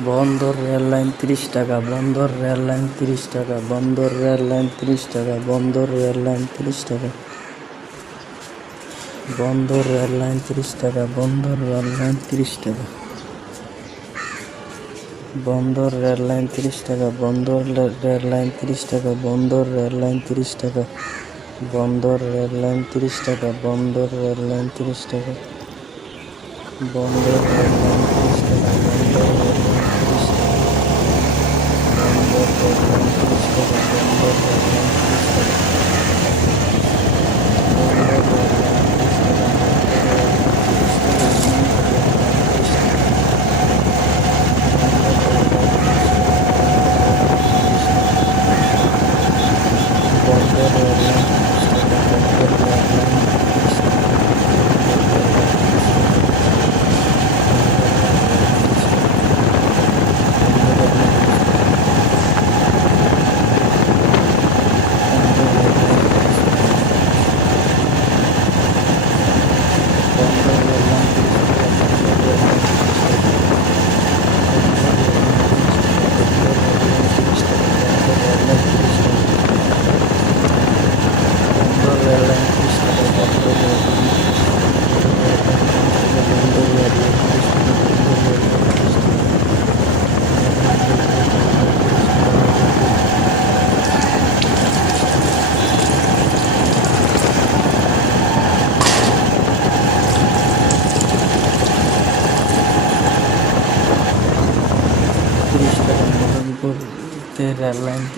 বন্দর rail line তিরিশ টাকা বন্দর রেল লাইন তিরিশ টাকা বন্দর রেল লাইন তিরিশ টাকা বন্দর রেল লাইন তিরিশ টাকা বন্দর রেল লাইন তিরিশ টাকা বন্দর রেল লাইন তিরিশ টাকা বন্দর রেল লাইন তিরিশ টাকা বন্দর রেল লাইন তিরিশ টাকা বন্দর রেল লাইন তিরিশ টাকা বন্দর রেল লাইন তিরিশ টাকা বন্দর রেল লাইন তিরিশ টাকা বন্দর রেল লাইন তিরিশ টাকা বন্দর Thank you. প্রতিষ্ঠা করতে রেললাইনটি